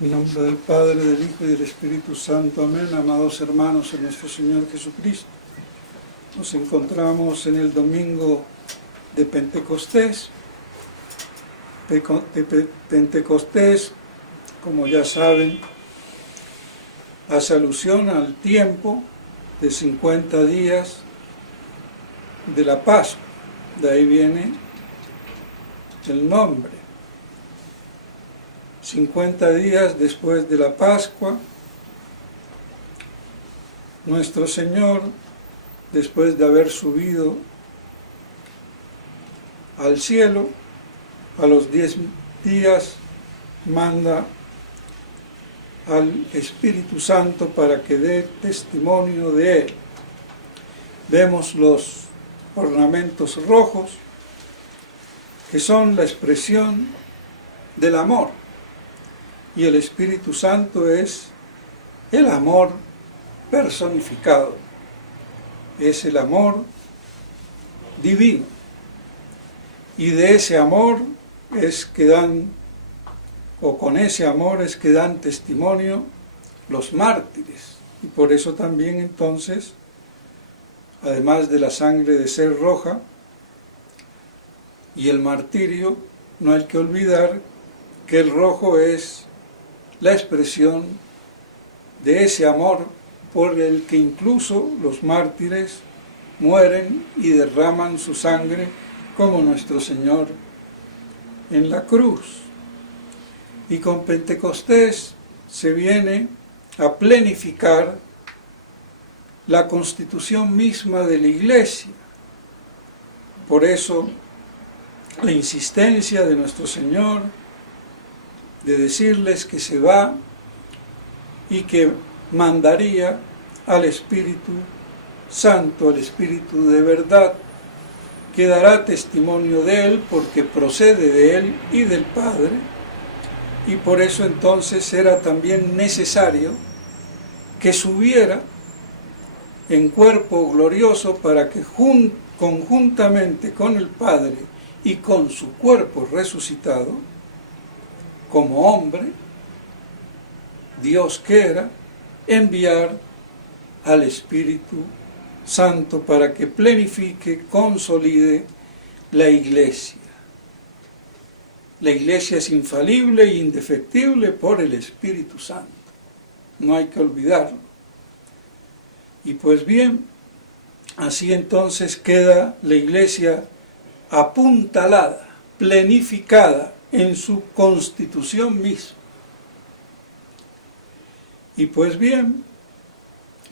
En nombre del Padre, del Hijo y del Espíritu Santo. Amén. Amados hermanos en nuestro Señor Jesucristo, nos encontramos en el domingo de Pentecostés. Pentecostés, como ya saben, hace alusión al tiempo de 50 días de la Pascua. De ahí viene el nombre. 50 días después de la Pascua, nuestro Señor, después de haber subido al cielo, a los 10 días manda al Espíritu Santo para que dé testimonio de Él. Vemos los ornamentos rojos, que son la expresión del amor. Y el Espíritu Santo es el amor personificado, es el amor divino. Y de ese amor es que dan, o con ese amor es que dan testimonio los mártires. Y por eso también entonces, además de la sangre de ser roja y el martirio, no hay que olvidar que el rojo es la expresión de ese amor por el que incluso los mártires mueren y derraman su sangre, como nuestro Señor en la cruz. Y con Pentecostés se viene a plenificar la constitución misma de la Iglesia. Por eso la insistencia de nuestro Señor de decirles que se va y que mandaría al Espíritu Santo, al Espíritu de verdad, que dará testimonio de Él porque procede de Él y del Padre, y por eso entonces era también necesario que subiera en cuerpo glorioso para que conjuntamente con el Padre y con su cuerpo resucitado, como hombre, Dios que era, enviar al Espíritu Santo para que plenifique, consolide la Iglesia. La Iglesia es infalible e indefectible por el Espíritu Santo. No hay que olvidarlo. Y pues bien, así entonces queda la Iglesia apuntalada, plenificada en su constitución misma. Y pues bien,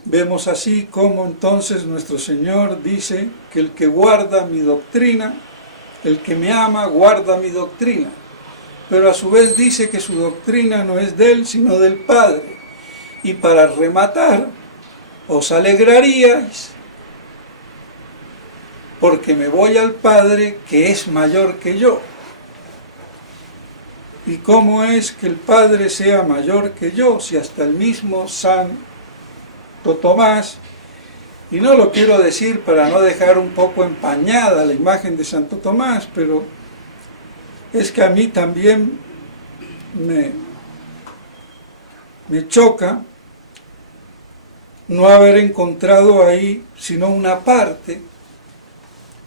vemos así como entonces nuestro Señor dice que el que guarda mi doctrina, el que me ama, guarda mi doctrina. Pero a su vez dice que su doctrina no es de Él, sino del Padre. Y para rematar, os alegraríais, porque me voy al Padre que es mayor que yo. ¿Y cómo es que el Padre sea mayor que yo, si hasta el mismo Santo Tomás, y no lo quiero decir para no dejar un poco empañada la imagen de Santo Tomás, pero es que a mí también me choca no haber encontrado ahí sino una parte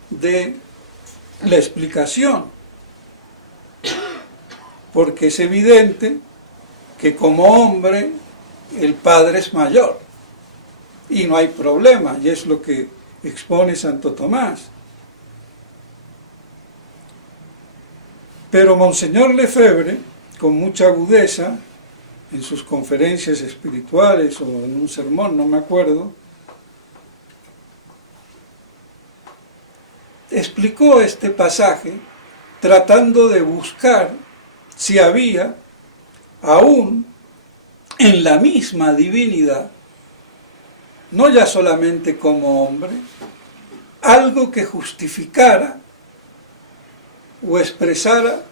de la explicación, porque es evidente que como hombre el Padre es mayor y no hay problema, y es lo que expone Santo Tomás. Pero Monseñor Lefebvre, con mucha agudeza, en sus conferencias espirituales o en un sermón, no me acuerdo, explicó este pasaje tratando de buscar si había aún en la misma divinidad, no ya solamente como hombre, algo que justificara o expresara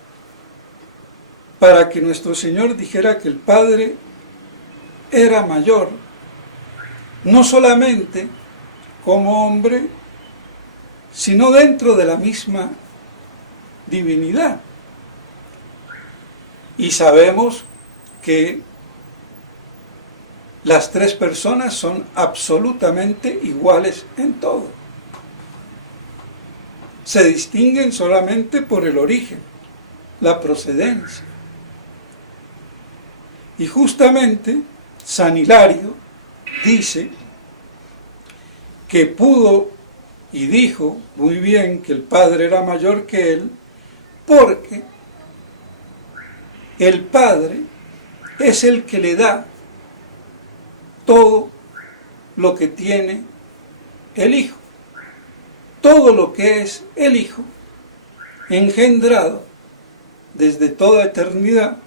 para que nuestro Señor dijera que el Padre era mayor, no solamente como hombre, sino dentro de la misma divinidad. Y sabemos que las tres personas son absolutamente iguales en todo. Se distinguen solamente por el origen, la procedencia. Y justamente San Hilario dice que pudo y dijo muy bien que el Padre era mayor que él, porque el Padre es el que le da todo lo que tiene el Hijo. Todo lo que es el Hijo, engendrado desde toda eternidad,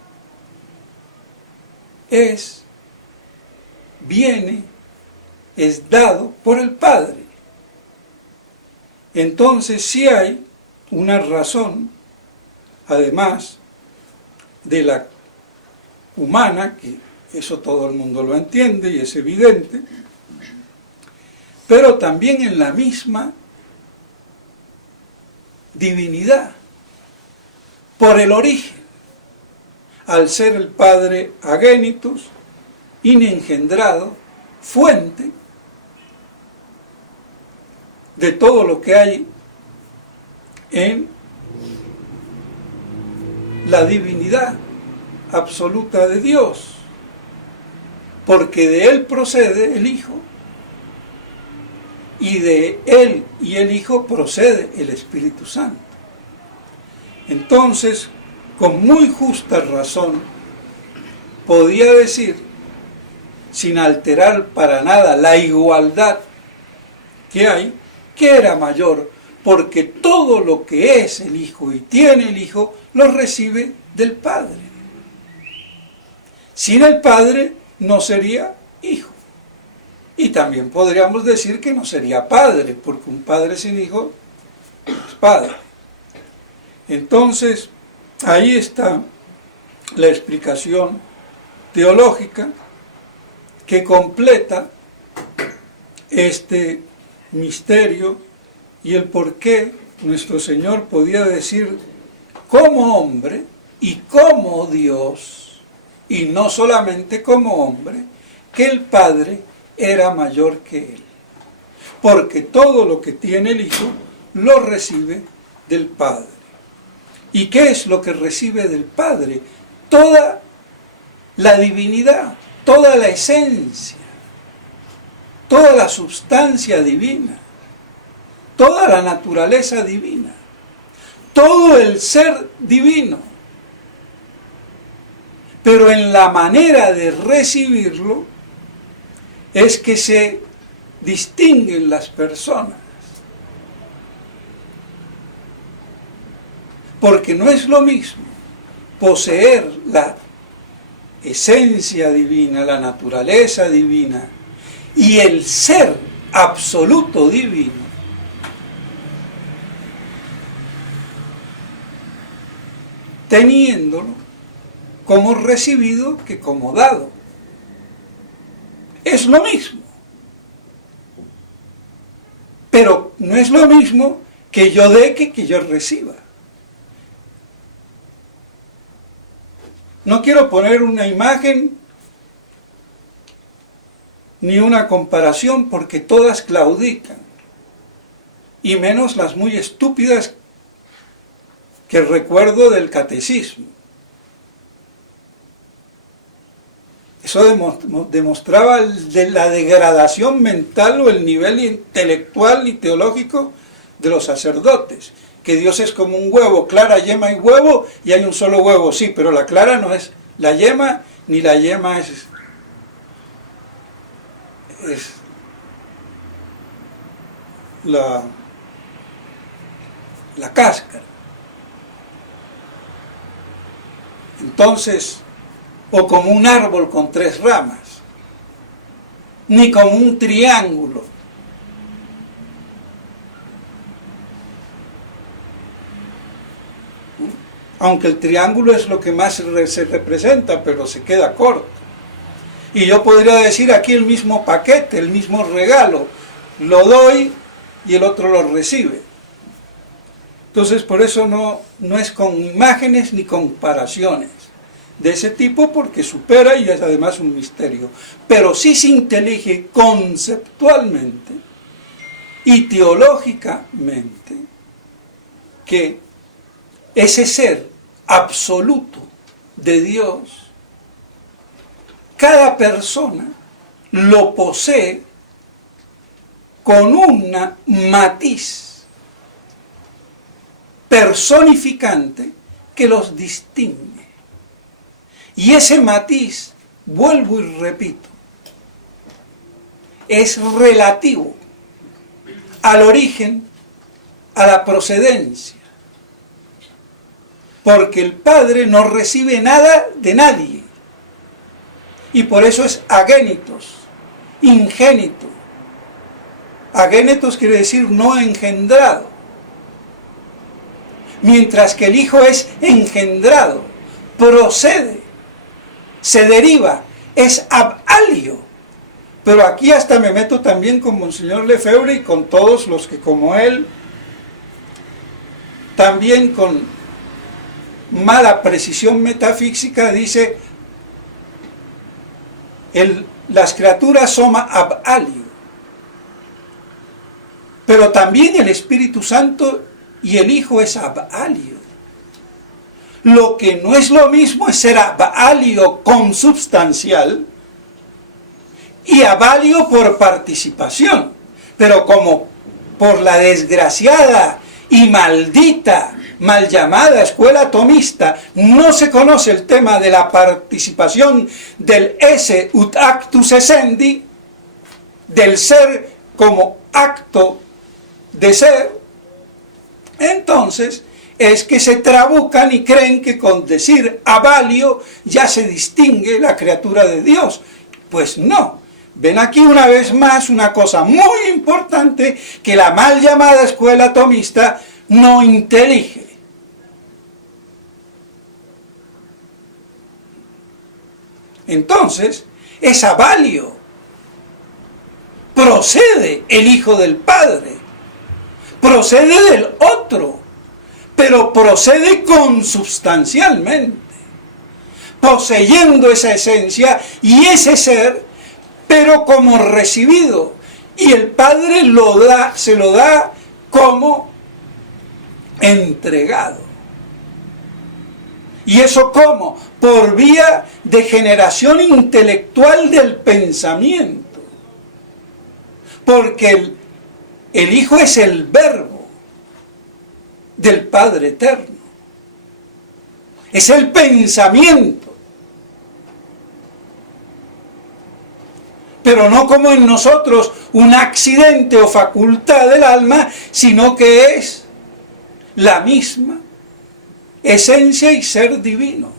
viene, es dado por el Padre. Entonces sí hay una razón, además de la humana, que eso todo el mundo lo entiende y es evidente, pero también en la misma divinidad, por el origen, al ser el Padre agénitus, inengendrado, fuente de todo lo que hay en la divinidad absoluta de Dios, porque de Él procede el Hijo, y de Él y el Hijo procede el Espíritu Santo. Entonces, con muy justa razón, podía decir, sin alterar para nada la igualdad que hay, que era mayor, porque todo lo que es el Hijo y tiene el Hijo, lo recibe del Padre. Sin el Padre no sería Hijo. Y también podríamos decir que no sería Padre, porque un Padre sin Hijo es Padre. Entonces, ahí está la explicación teológica que completa este misterio y el por qué nuestro Señor podía decir como hombre y como Dios, y no solamente como hombre, que el Padre era mayor que Él. Porque todo lo que tiene el Hijo lo recibe del Padre. ¿Y qué es lo que recibe del Padre? Toda la divinidad, toda la esencia, toda la substancia divina, toda la naturaleza divina, todo el ser divino. Pero en la manera de recibirlo es que se distinguen las personas. Porque no es lo mismo poseer la esencia divina, la naturaleza divina y el ser absoluto divino, teniéndolo como recibido que como dado. Es lo mismo. Pero no es lo mismo que yo dé que yo reciba. No quiero poner una imagen ni una comparación porque todas claudican, y menos las muy estúpidas que recuerdo del catecismo. Eso demostraba la degradación mental o el nivel intelectual y teológico de los sacerdotes. Que Dios es como un huevo, clara, yema y huevo, y hay un solo huevo, sí, pero la clara no es la yema, ni la yema es la cáscara. Entonces, o como un árbol con 3 ramas, ni como un triángulo. Aunque el triángulo es lo que más se representa, pero se queda corto. Y yo podría decir aquí el mismo paquete, el mismo regalo, lo doy y el otro lo recibe. Entonces por eso no es con imágenes ni comparaciones, de ese tipo porque supera y es además un misterio. Pero sí se intelige conceptualmente y teológicamente que ese ser absoluto de Dios, cada persona lo posee con un matiz personificante que los distingue. Y ese matiz, vuelvo y repito, es relativo al origen, a la procedencia. Porque el Padre no recibe nada de nadie. Y por eso es agénitos, ingénito. Agénitos quiere decir no engendrado. Mientras que el Hijo es engendrado, procede, se deriva, es ab alio. Pero aquí hasta me meto también con Monseñor Lefebvre y con todos los que como él, también con mala precisión metafísica, dice, las criaturas son ab alio. Pero también el Espíritu Santo y el Hijo es ab alio. Lo que no es lo mismo es ser ab alio consubstancial y ab alio por participación. Pero como por la desgraciada y maldita, mal llamada escuela atomista, no se conoce el tema de la participación del esse ut actus essendi, del ser como acto de ser, entonces es que se trabucan y creen que con decir ab alio ya se distingue la criatura de Dios. Pues no. Ven aquí una vez más una cosa muy importante que la mal llamada escuela atomista no intelige. Entonces, es ab alio. Procede el Hijo del Padre. Procede del otro. Pero procede consubstancialmente. Poseyendo esa esencia y ese ser, pero como recibido. Y el Padre se lo da como entregado. ¿Y eso cómo? Por vía de generación intelectual del pensamiento. Porque el Hijo es el verbo del Padre eterno. Es el pensamiento. Pero no como en nosotros un accidente o facultad del alma, sino que es la misma esencia y ser divino.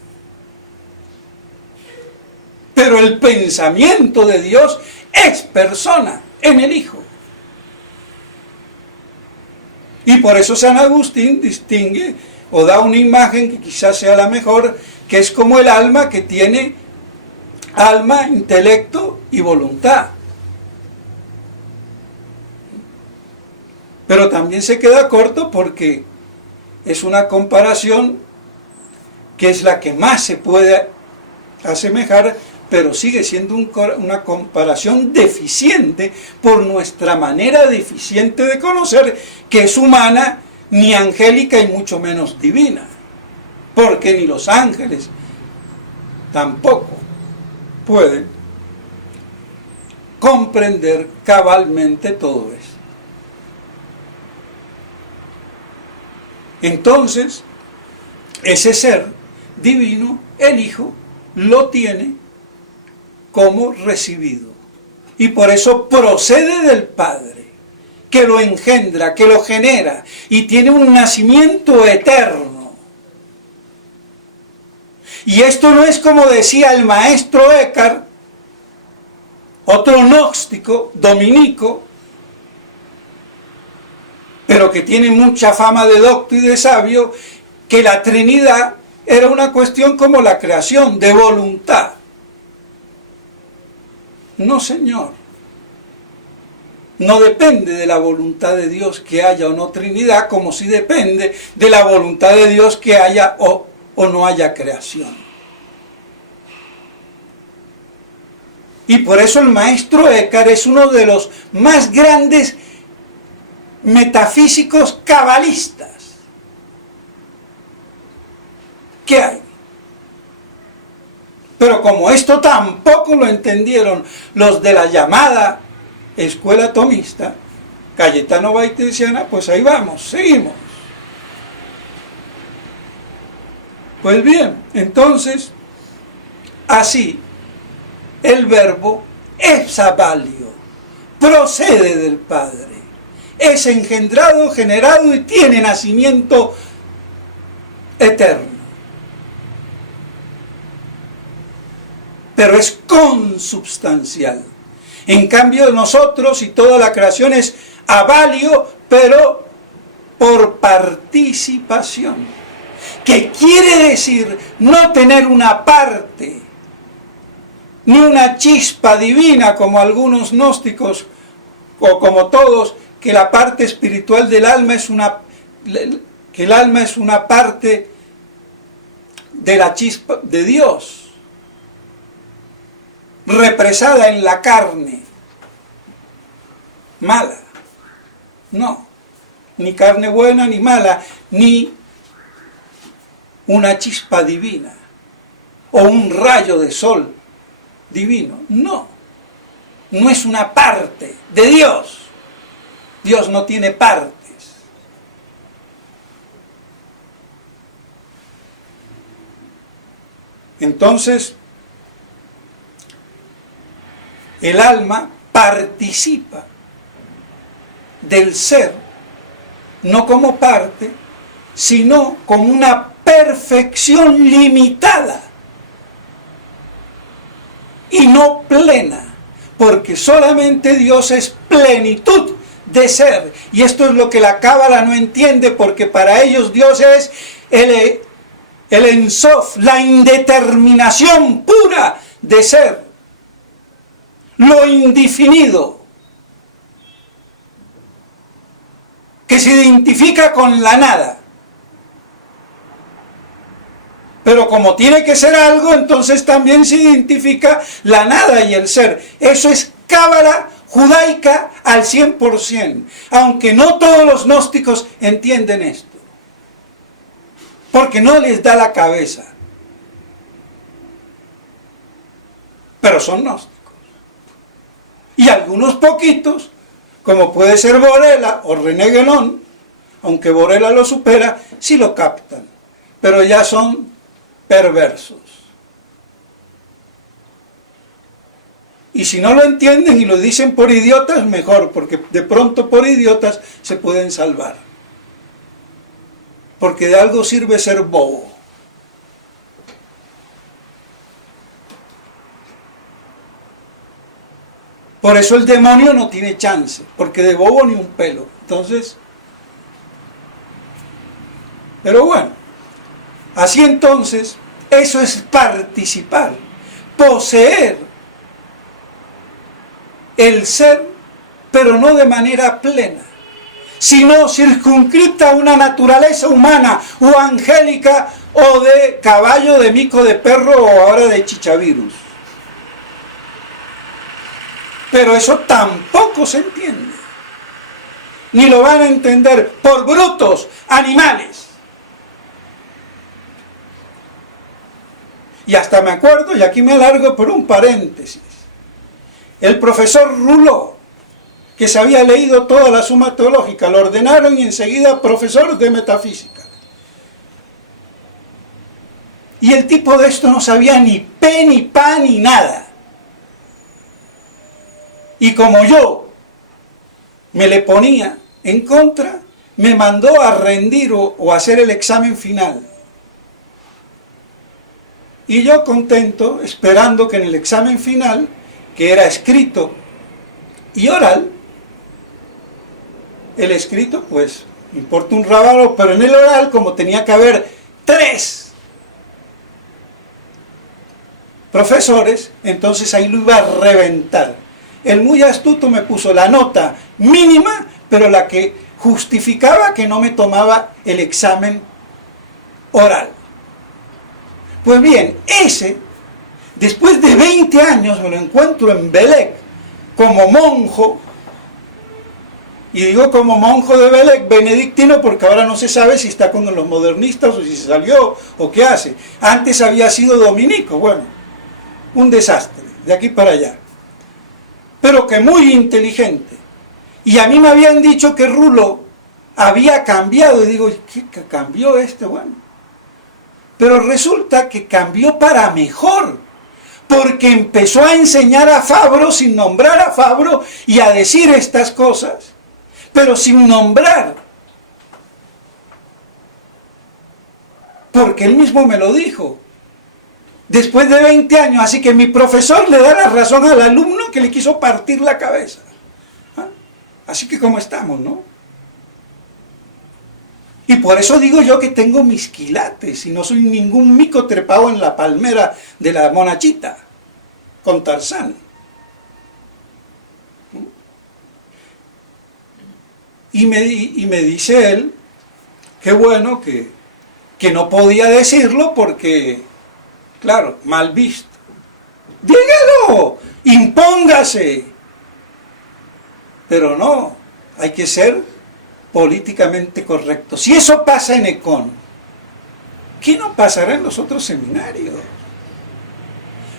Pero el pensamiento de Dios es persona en el Hijo. Y por eso San Agustín distingue o da una imagen que quizás sea la mejor, que es como el alma que tiene alma, intelecto y voluntad. Pero también se queda corto porque es una comparación que es la que más se puede asemejar, pero sigue siendo una comparación deficiente por nuestra manera deficiente de conocer, que es humana, ni angélica y mucho menos divina, porque ni los ángeles tampoco pueden comprender cabalmente todo eso. Entonces, ese ser divino, el Hijo, lo tiene como recibido. Y por eso procede del Padre, que lo engendra, que lo genera, y tiene un nacimiento eterno. Y esto no es como decía el maestro Eckhart, otro gnóstico, dominico, pero que tiene mucha fama de docto y de sabio, que la Trinidad era una cuestión como la creación, de voluntad. No, señor. No depende de la voluntad de Dios que haya o no Trinidad, como si depende de la voluntad de Dios que haya o no haya creación. Y por eso el maestro Eckhart es uno de los más grandes metafísicos cabalistas que hay. Pero como esto tampoco lo entendieron los de la llamada escuela tomista, Cayetano Baitesiana, pues ahí vamos, seguimos. Pues bien, entonces, así, el verbo es avalio, procede del Padre, es engendrado, generado y tiene nacimiento eterno. Pero es consubstancial. En cambio, nosotros y toda la creación es avalio, pero por participación. Que quiere decir no tener una parte, ni una chispa divina como algunos gnósticos, o como todos, que la parte espiritual del alma es que el alma es una parte de la chispa de Dios, represada en la carne, mala. No, ni carne buena ni mala, ni una chispa divina, o un rayo de sol divino. No, no es una parte de Dios. Dios no tiene partes. Entonces, el alma participa del ser, no como parte, sino como una perfección limitada y no plena, porque solamente Dios es plenitud de ser. Y esto es lo que la Cábala no entiende, porque para ellos Dios es el Ein Sof, la indeterminación pura de ser, lo indefinido, que se identifica con la nada. Pero como tiene que ser algo, entonces también se identifica la nada y el ser. Eso es Cábala judaica al 100%, aunque no todos los gnósticos entienden esto, porque no les da la cabeza. Pero son gnósticos. Y algunos poquitos, como puede ser Borella o René Guénon, aunque Borella lo supera, sí lo captan, pero ya son perversos. Y si no lo entienden y lo dicen por idiotas, mejor, porque de pronto por idiotas se pueden salvar. Porque de algo sirve ser bobo. Por eso el demonio no tiene chance, porque de bobo ni un pelo. Entonces, pero bueno, así entonces, eso es participar, poseer el ser, pero no de manera plena, sino circunscrita a una naturaleza humana o angélica o de caballo, de mico, de perro o ahora de chichavirus. Pero eso tampoco se entiende, ni lo van a entender por brutos, animales. Y hasta me acuerdo, y aquí me alargo por un paréntesis, el profesor Rouleau, que se había leído toda la Suma Teológica, lo ordenaron y enseguida profesor de metafísica. Y el tipo de esto no sabía ni pe, ni pa, ni nada. Y como yo me le ponía en contra, me mandó a rendir o hacer el examen final. Y yo contento, esperando que en el examen final, que era escrito y oral, el escrito pues me importa un rábano, pero en el oral, como tenía que haber 3 profesores, entonces ahí lo iba a reventar. El muy astuto me puso la nota mínima, pero la que justificaba que no me tomaba el examen oral. Pues bien, ese Después de 20 años me lo encuentro en Belek como monjo, y digo como monjo de Belek, benedictino, porque ahora no se sabe si está con los modernistas o si se salió o qué hace. Antes había sido dominico, bueno, un desastre, de aquí para allá. Pero que muy inteligente. Y a mí me habían dicho que Rulo había cambiado, y digo, ¿qué cambió este? Bueno, pero resulta que cambió para mejor, porque empezó a enseñar a Fabro sin nombrar a Fabro y a decir estas cosas, pero sin nombrar, porque él mismo me lo dijo, después de 20 años, así que mi profesor le da la razón al alumno que le quiso partir la cabeza. ¿Ah? Así que como estamos, ¿no? Y por eso digo yo que tengo mis quilates y no soy ningún mico trepado en la palmera de la monachita con Tarzán. Y me dice él, qué bueno que no podía decirlo porque, claro, mal visto. Dígalo, impóngase. Pero no, hay que ser políticamente correcto. Si eso pasa en Econ, ¿qué no pasará en los otros seminarios?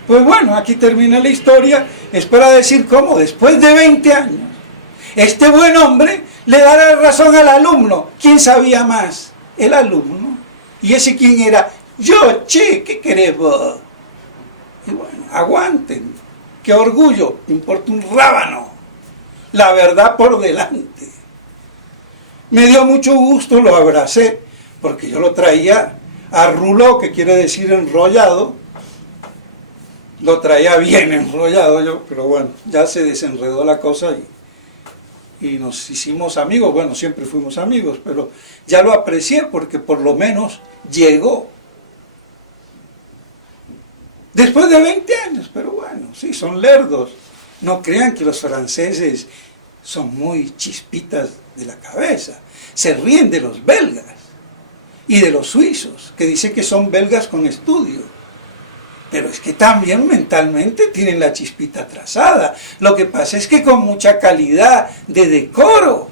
Pues bueno, aquí termina la historia. Es para decir cómo después de 20 años, este buen hombre le dará razón al alumno. ¿Quién sabía más? El alumno. ¿Y ese quién era? Yo, che, ¿qué querés vos? Y bueno, aguanten. Qué orgullo, importa un rábano. La verdad por delante. Me dio mucho gusto, lo abracé, porque yo lo traía a Rulo, que quiere decir enrollado. Lo traía bien enrollado yo, pero bueno, ya se desenredó la cosa y nos hicimos amigos. Bueno, siempre fuimos amigos, pero ya lo aprecié porque por lo menos llegó. Después de 20 años, pero bueno, sí, son lerdos. No crean que los franceses son muy chispitas de la cabeza. Se ríen de los belgas y de los suizos, que dicen que son belgas con estudio. Pero es que también mentalmente tienen la chispita trazada. Lo que pasa es que con mucha calidad de decoro.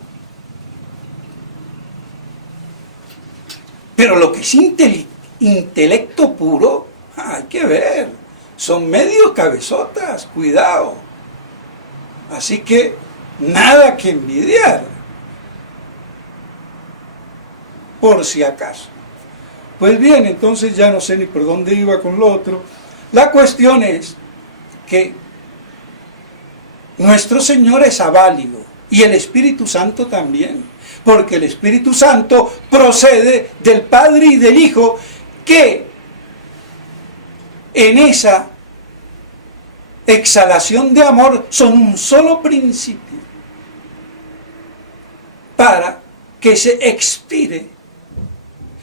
Pero lo que es intelecto puro, hay que ver. Son medio cabezotas, cuidado. Así que nada que envidiar. Por si acaso. Pues bien, entonces ya no sé ni por dónde iba con lo otro. La cuestión es que nuestro Señor es aválido y el Espíritu Santo también, porque el Espíritu Santo procede del Padre y del Hijo, que en esa exhalación de amor son un solo principio para que se expire,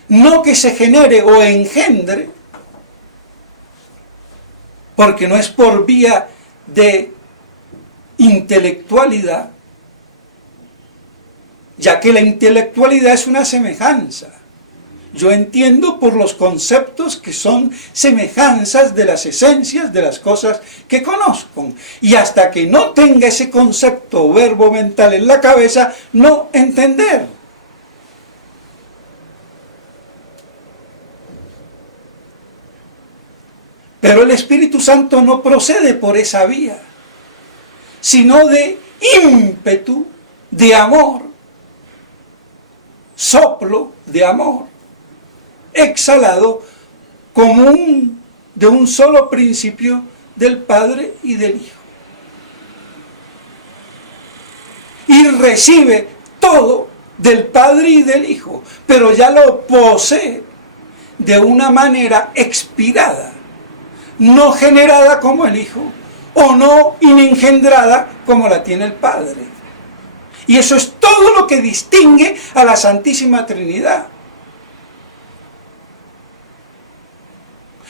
no que se genere o engendre, porque no es por vía de intelectualidad, ya que la intelectualidad es una semejanza. Yo entiendo por los conceptos que son semejanzas de las esencias de las cosas que conozco. Y hasta que no tenga ese concepto o verbo mental en la cabeza, no entender. Pero el Espíritu Santo no procede por esa vía, sino de ímpetu, de amor, soplo de amor, exhalado como de un solo principio del Padre y del Hijo. Y recibe todo del Padre y del Hijo, pero ya lo posee de una manera expirada, no generada como el Hijo, o no engendrada como la tiene el Padre. Y eso es todo lo que distingue a la Santísima Trinidad.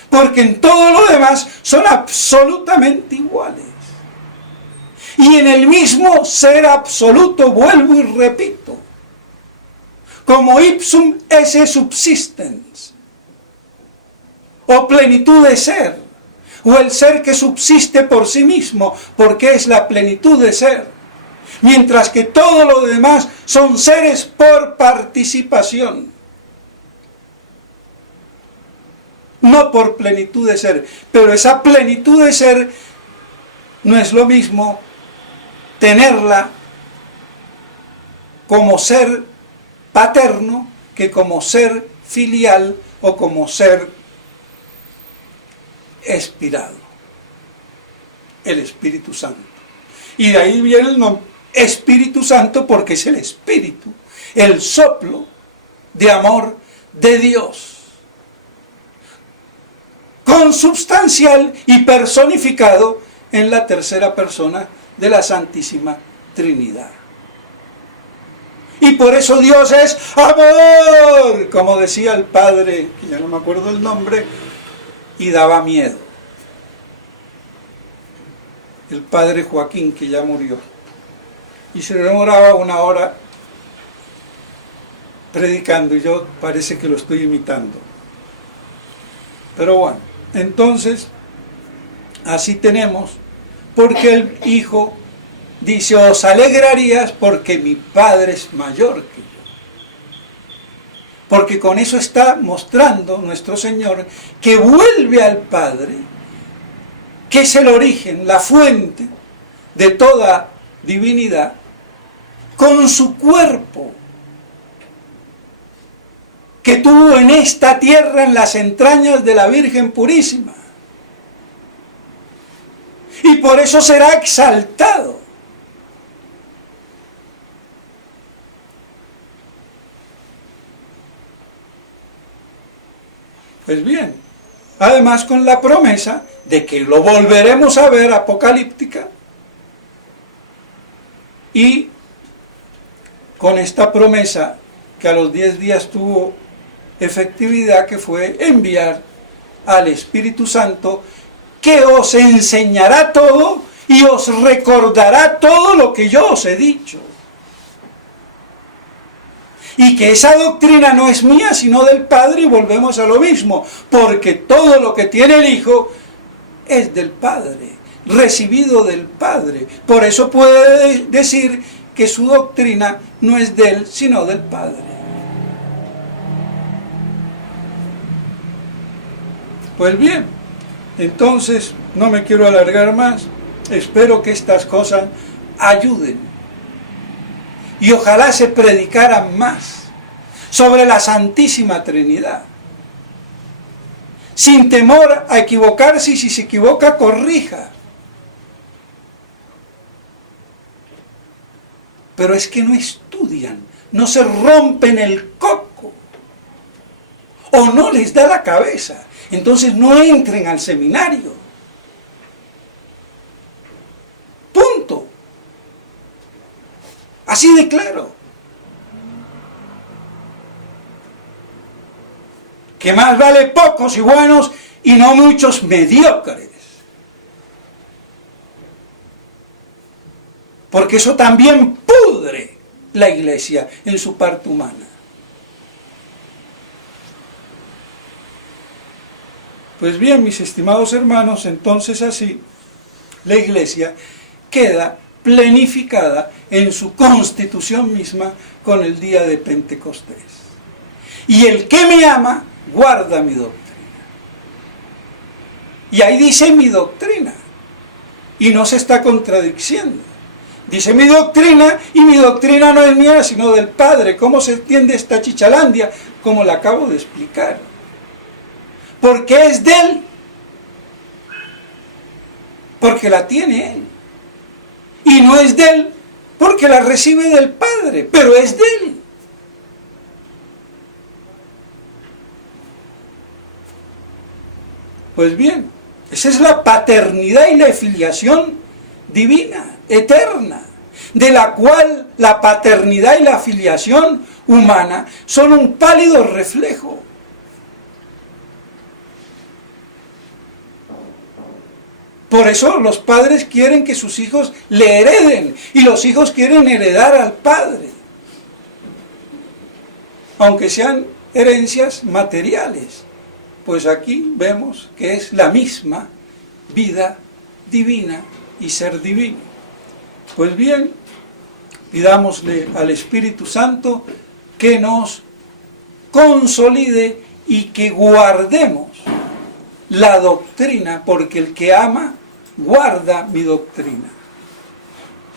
Porque en todo lo demás son absolutamente iguales. Y en el mismo ser absoluto, vuelvo y repito, como ipsum esse subsistens, o plenitud de ser, o el ser que subsiste por sí mismo, porque es la plenitud de ser, mientras que todo lo demás son seres por participación, no por plenitud de ser. Pero esa plenitud de ser no es lo mismo tenerla como ser paterno que como ser filial o como ser expirado, el Espíritu Santo. Y de ahí viene el nombre Espíritu Santo, porque es el Espíritu, el soplo de amor de Dios, consubstancial y personificado en la tercera persona de la Santísima Trinidad. Y por eso Dios es amor, como decía el padre, que ya no me acuerdo el nombre, y daba miedo. El padre Joaquín, que ya murió. Y se demoraba 1 hora predicando, y yo parece que lo estoy imitando. Pero bueno, entonces, así tenemos, porque el Hijo dice, os alegrarías porque mi Padre es mayor que yo. Porque con eso está mostrando nuestro Señor que vuelve al Padre, que es el origen, la fuente de toda divinidad, con su cuerpo, que tuvo en esta tierra, en las entrañas de la Virgen Purísima. Y por eso será exaltado. Pues bien, además con la promesa de que lo volveremos a ver, apocalíptica, y con esta promesa que a los 10 días tuvo efectividad, que fue enviar al Espíritu Santo, que os enseñará todo y os recordará todo lo que yo os he dicho. Y que esa doctrina no es mía, sino del Padre, y volvemos a lo mismo, porque todo lo que tiene el Hijo es del Padre, recibido del Padre. Por eso puede decir que su doctrina no es de él, sino del Padre. Pues bien, entonces no me quiero alargar más, espero que estas cosas ayuden y ojalá se predicaran más sobre la Santísima Trinidad, sin temor a equivocarse, y si se equivoca, corrija. Pero es que no estudian, no se rompen el coco, o no les da la cabeza. Entonces no entren al seminario. Punto. Así de claro. Que más vale pocos y buenos y no muchos mediocres. Porque eso también pudre la Iglesia en su parte humana. Pues bien, mis estimados hermanos, entonces así la Iglesia queda plenificada en su constitución misma con el día de Pentecostés. Y el que me ama, guarda mi doctrina. Y ahí dice mi doctrina, y no se está contradiciendo. Dice mi doctrina, y mi doctrina no es mía, sino del Padre. ¿Cómo se entiende esta chichalandia? Como la acabo de explicar. Porque es de él. Porque la tiene él. Y no es de él, porque la recibe del Padre, pero es de él. Pues bien, esa es la paternidad y la filiación divina, eterna, de la cual la paternidad y la filiación humana son un pálido reflejo. Por eso los padres quieren que sus hijos le hereden, y los hijos quieren heredar al padre, aunque sean herencias materiales. Pues aquí vemos que es la misma vida divina y ser divino. Pues bien, pidámosle al Espíritu Santo que nos consolide y que guardemos la doctrina, porque el que ama, guarda mi doctrina.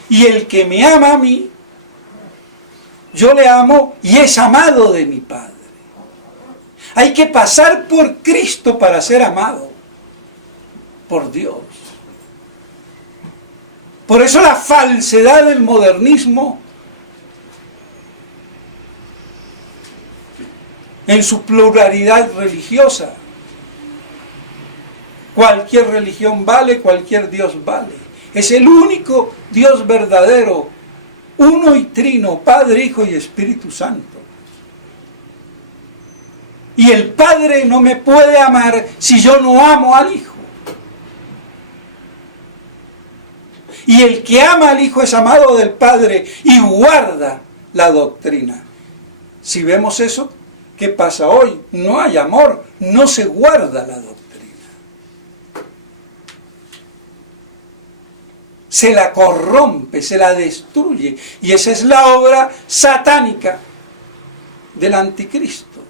Y el que me ama a mí, yo le amo y es amado de mi Padre. Hay que pasar por Cristo para ser amado por Dios. Por eso la falsedad del modernismo, en su pluralidad religiosa. Cualquier religión vale, cualquier Dios vale. Es el único Dios verdadero, uno y trino, Padre, Hijo y Espíritu Santo. Y el Padre no me puede amar si yo no amo al Hijo. Y el que ama al Hijo es amado del Padre y guarda la doctrina. Si vemos eso, ¿qué pasa hoy? No hay amor, no se guarda la doctrina. Se la corrompe, se la destruye. Y esa es la obra satánica del anticristo.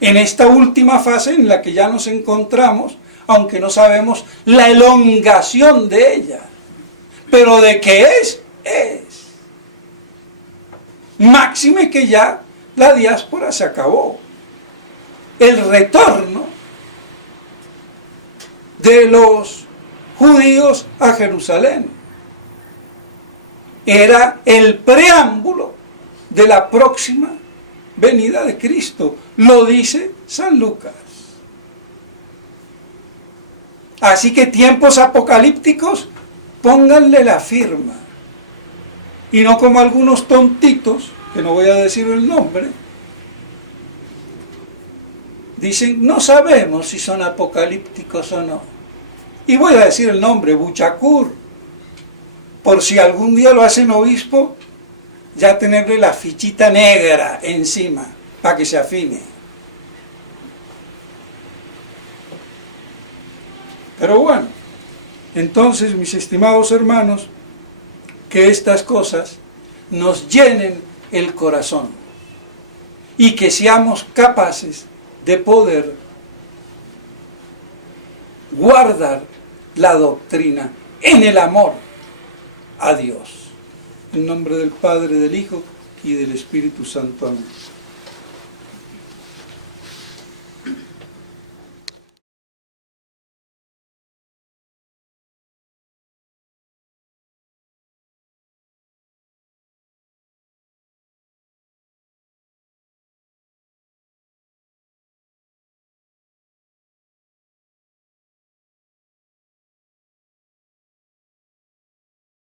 En esta última fase en la que ya nos encontramos, aunque no sabemos la elongación de ella. Pero de qué es. Máxime que ya la diáspora se acabó. El retorno de los judíos a Jerusalén era el preámbulo de la próxima venida de Cristo. Lo dice San Lucas. Así que tiempos apocalípticos, pónganle la firma. Y no como algunos tontitos, que no voy a decir el nombre, dicen, no sabemos si son apocalípticos o no. Y voy a decir el nombre, Buchacur, por si algún día lo hacen obispo, ya tenerle la fichita negra encima, para que se afine. Pero bueno, entonces, mis estimados hermanos, que estas cosas nos llenen el corazón y que seamos capaces de poder guardar la doctrina en el amor a Dios. En nombre del Padre, del Hijo y del Espíritu Santo. Amén.